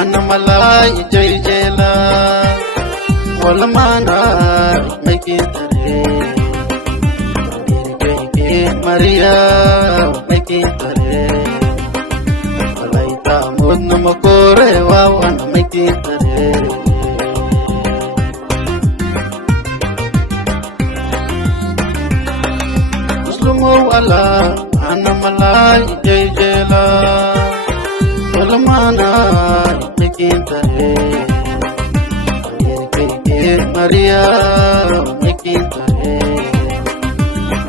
Maana malay jay jela wala Maana makintare Maria makintare walay tamod na makore wawan makintare Muslumo ala Maana malay jay jela wala Maana makintare Maria makintare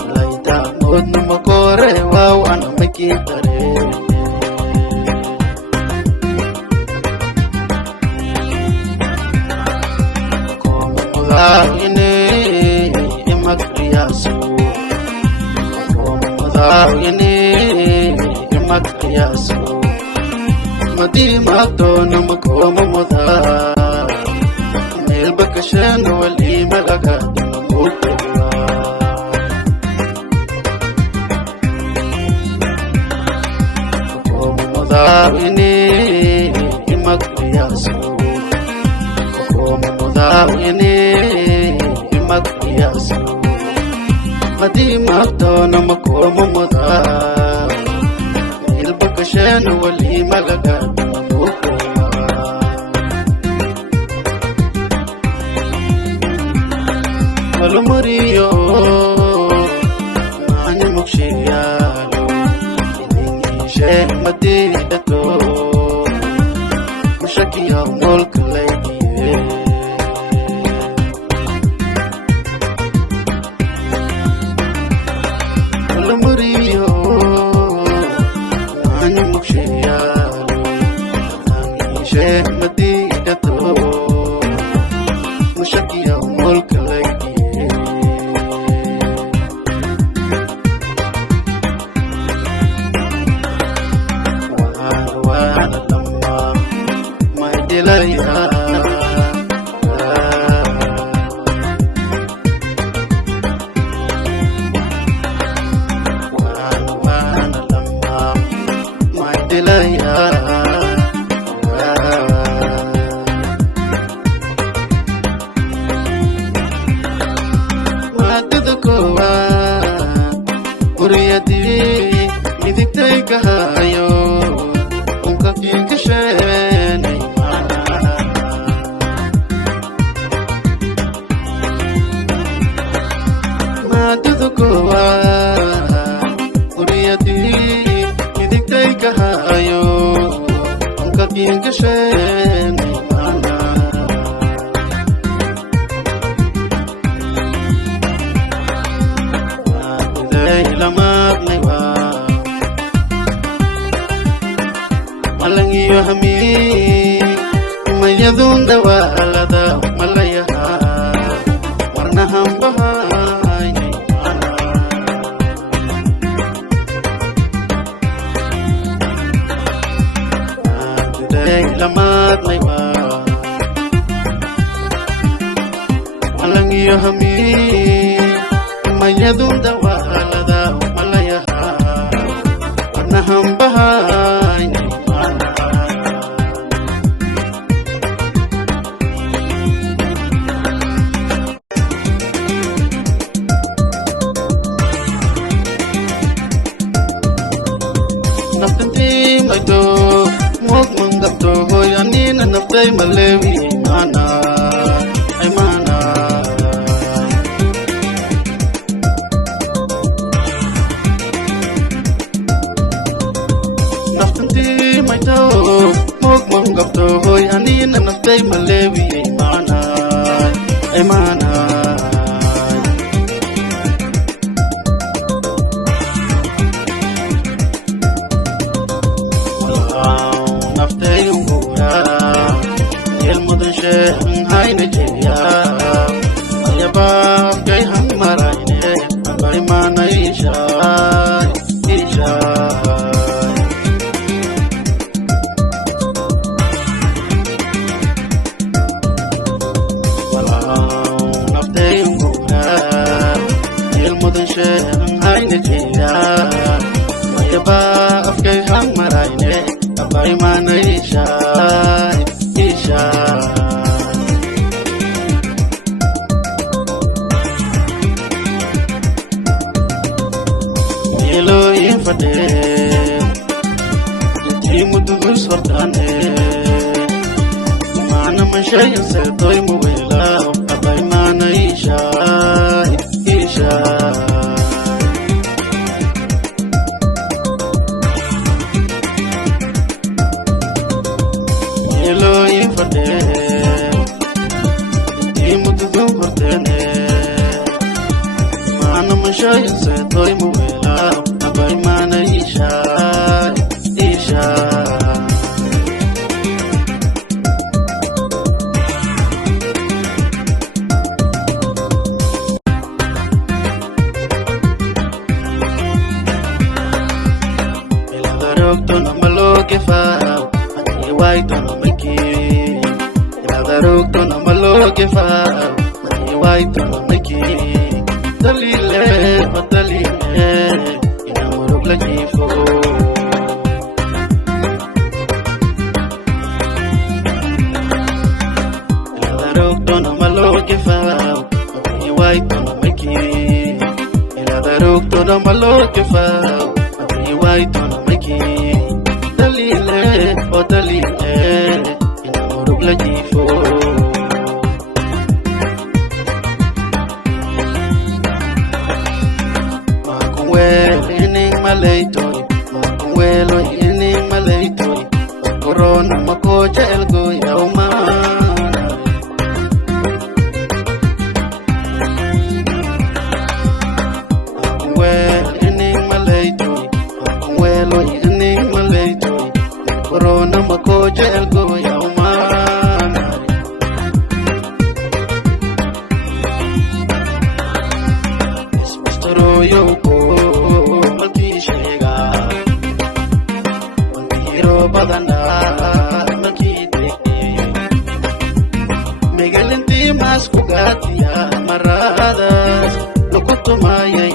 walay tamod na makore wawan makintare Como mudar ini imakriyasu ini imakriyasu madi magto na magkoma muda Nel bakashan wali malaga mukha Como muda ini imakriyasu Como muda ini imakriyasu madi magto na magkoma muda Nel bakashan wali malaga mukha Malumuriyo Manya mukshiyalo Iningishe matidato Mushakiya mulk laydiye Malumuriyo Manya mukshiyalo Iningishe matidato Mushakiya mulk laydiye Malangiyo hami mayadun dawalada malayaha warna hambahay Aden lamat maywa Malangiyo hami mayadun dawalada malayaha warna hambahay Naftanti maito mok manggato hoy anina naftay malewi Maana ay Maana Naftanti maito mok manggato hoy anina naftay malewi Maana ay Maana Hai na jiya ayaba kai han marayne abari Maana isha wala nafte yunguna el mudan shen hai na jiya ayaba kai han marayne abari Maana isha مشي سيطوي مويلا أباي مانا إيشاي إيشاي يلو يفردين يمددو فردين مانا مشي سيطوي مويلا أباي مانا إيشاي إيشاي Tono malo que fao, ani wai tono meki. Iladaruk tono malo que fao, ani wai tono meki. Dalile, dalile, inamorok lagi fo. Iladaruk tono malo que fao, ani wai tono meki. Iladaruk tono malo que fao, ani wai tono meki. Dalile, dalile, inamorok lagi fo. Makuwelo ining malaytoy, makuwelo ining malaytoy. Corona makocha elgo yaumana. Makuwelo ining malaytoy, makuwelo ining malaytoy. Corona makocha elgo yaumana. Mr. Yoko malki shega, hero badana malki teke. Megalinti mas kugatia maradas, lokuto maya